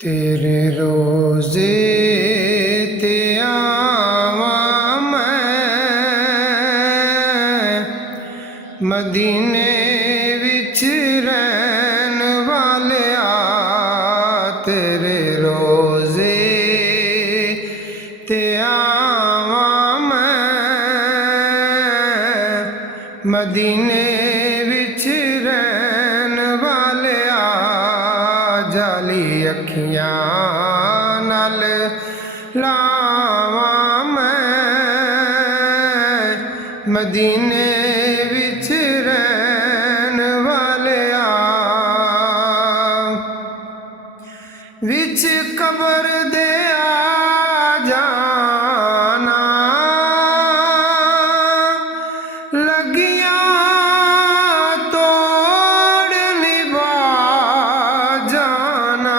तेरे रोज़े ते आवां मैं, मदीने विच रहन वालिया। तेरे रोज़े ते आवां मैं, मदीने विच रहन वालिया। जाली अखियां नाल लावां मैं, मदीने विच रहन वालिया। विच कबर दे आ जाना, लगियां तोड़ निभा जाना।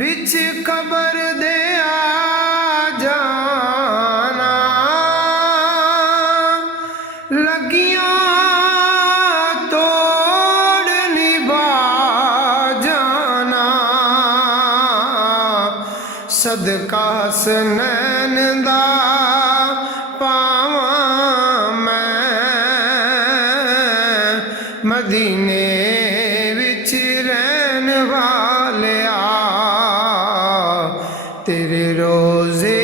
विच कबर दे आ जाना, लगियां तोड़ निभा जाना। सदका हसनैन दा पावां मैं, मदीने विच रहन वालिया। तेरे रोज़े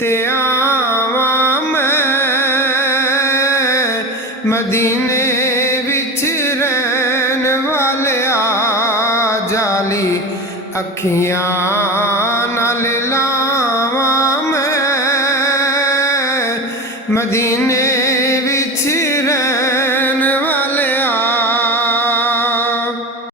ते आवां मैं, मदीने विच रहन वालिया। जाली अखियां नाल ला